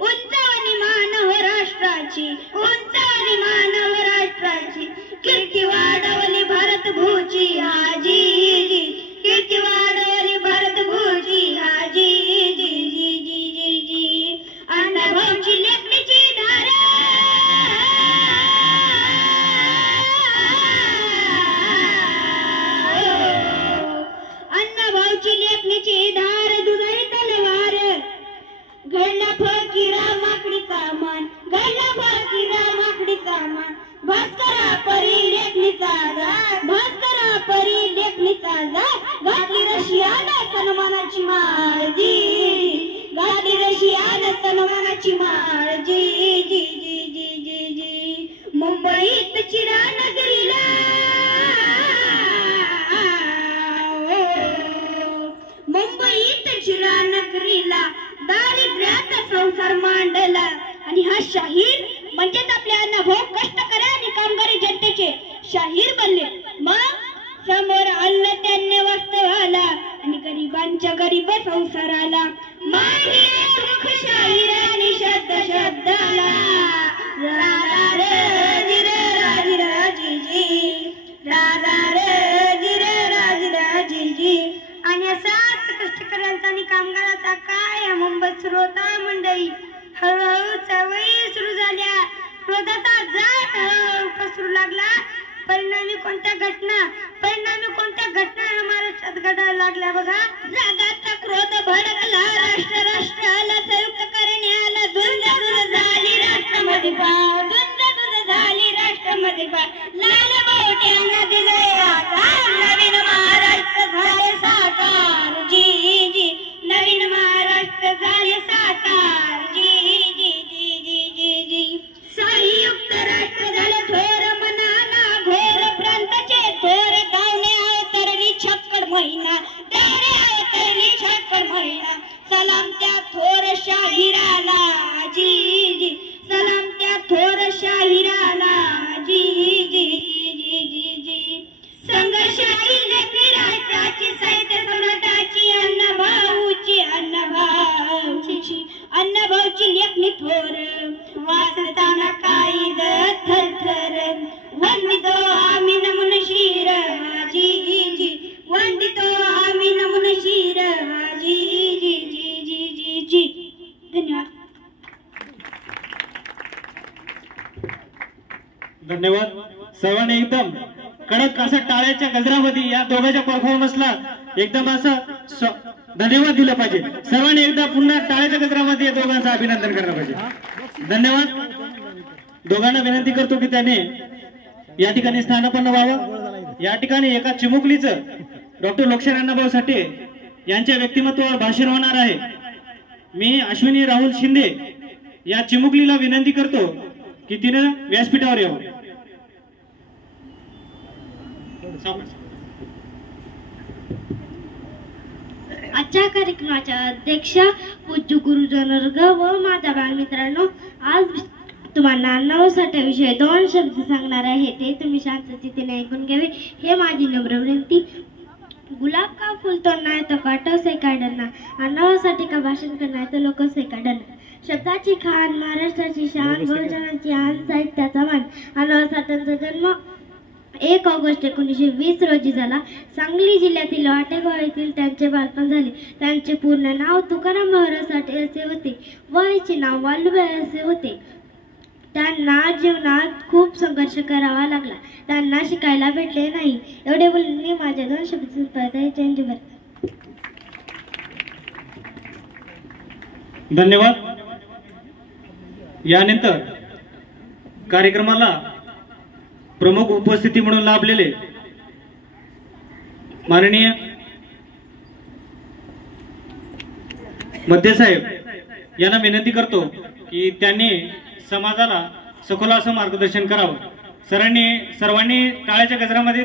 उंचावणी मानव राष्ट्राची, उंचावणी मानव राष्ट्राची, कीर्ती वाढवली भारत भूची आजी, कीर्ती वाढवली भारत भूची आजी, अण्णाभाऊची लेखणीची धार, अण्णाभाऊची लेखणीची धार, दुधारी तलवार, घडला फकीरा माकडीचा मान, घडला फकीरा माकडीचा मान, भास्करा परी लेखणीचा जाळ, भास्करा परी लेखणीचा जाळ, घातली रशियाला सन्मानाची माळ जी, घातली रशियाला सन्मानाची माळ जी, जी जी जी जी जी. मुंबईत चिरा नगरीला, मुंबईत चिरा नगरीला दारिद्र्यात संसार मांडला, आणि हा शाहीर म्हणजेच आपले अण्णाभाऊ कष्टकरी आणि कामगारी जनतेचे शाहीर बनले. मग समोर आणलं त्यांनी वास्तवाला आणि गरिबांच्या गरीब संसाराला. मुख शाहिरानी शब्द शब्दाला, राधा रे जिरे राजी राजी जी, राधा रे जिरे राजी राजी जी. आणि असाच कष्टकऱ्यांचा आणि कामगाराचा काय मुंबईत श्रोता मंडळी हळूहळू चळवळी सुरू झाल्या, क्रोधाचा जाळ हळूहळू पसरू लागला. परिणामी कोणत्या घटना महाराष्ट्रात घडायला लागल्या बघा. जगाचा क्रोध भडकला, राष्ट्र राष्ट्राला संयुक्त करण्याला झुंज झाली राष्ट्रमध्ये पार, झुंज झाली राष्ट्रमध्ये पार. लाल मोठ्यानं दिलंय आकार, नवीन महाराष्ट्र झाले साकार जी जी, नवीन महाराष्ट्र झाले साकार जी जी जी जी जी जी. संयुक्त राष्ट्र झाले थोर मनाला, घोर प्रांताचे थोर धावणे अवतरली छक्कड महिना, धावणे अवतरली छक्कड महिना. सलाम त्या थोर शाहिराला जी जी, सलाम त्या थोर शाहिराला जी जी जी जी जी. संघर्षाची लेखणी राष्ट्राची, साहित्य सम्राटाची, अण्णाभाऊची, अण्णाभाऊची, अण्णाभाऊची लेखणी थोर. वाचताना कायद थरथर, वंदितो आम्ही नमन शिर जी जी, वंदितो आम्ही नमन शिर जी जी जी जी जी जी. धन्यवाद. धन्यवाद. सर्वांनी एकदम कडक असं टाळ्याच्या गजरामध्ये या दोघांच्या परफॉर्मन्सला एकदम असं धन्यवाद दिलं पाहिजे. सर्वांनी एकदा पुन्हा टाळ्याच्या गजरामध्ये या दोघांचं अभिनंदन करायला पाहिजे. धन्यवाद. दोघांना विनंती करतो की त्याने या ठिकाणी स्थानापन्न व्हावं. या ठिकाणी एका चिमुकलीचं डॉक्टर लोकशाहीर अण्णाभाऊ साठे यांच्या व्यक्तिमत्वावर भाषण होणार आहे. मी अश्विनी राहुल शिंदे या चिमुकलीला विनंती करतो की तिने व्यासपीठावर यावं. आजच्या कार्यक्रमाच्या अध्यक्ष पूज्य गुरुजन वर्ग व माझ्या बालमित्रांनो, आज तुम्हाला अण्णाभाऊ साठेविषयी 2 शब्द सांगणार आहे. ते तुम्ही शांततेने ऐकून घ्यावे हे माझी नम्र विनंती. गुलाब का फूल तोडना है तो काटो से काढना, अण्णाभाऊ साठे का भाषण करना है तो लोक से काढना. शब्दाची खान, महाराष्ट्राची शान, बहुजनांची आन, साहित्याचा मान. अण्णाभाऊ साठेंचा जन्म 1 ऑगस्ट 1920 रोजी झाला. सांगली जिल्ह्यातील वाटेगाव येथील त्यांचे बालपण झाले. त्यांचे पूर्ण नाव तुकाराम भाऊराव साठे असे होते व आईचे नाव वालुबाई असे होते. त्यांना जीवनात खूप संघर्ष करावा लागला. त्यांना शिकायला भेटले नाही. एवढे बोलून मी माझे 2 शब्द संपवते. चेंज करते. धन्यवाद. यानंतर कार्यक्रमाला प्रमुख उपस्थिती म्हणून लाभलेले माननीय मध्य साहेब यांना विनंती करतो की त्यांनी समाजाला सखोल असं मार्गदर्शन करावं. सर्वांनी टाळ्याच्या गजरामध्ये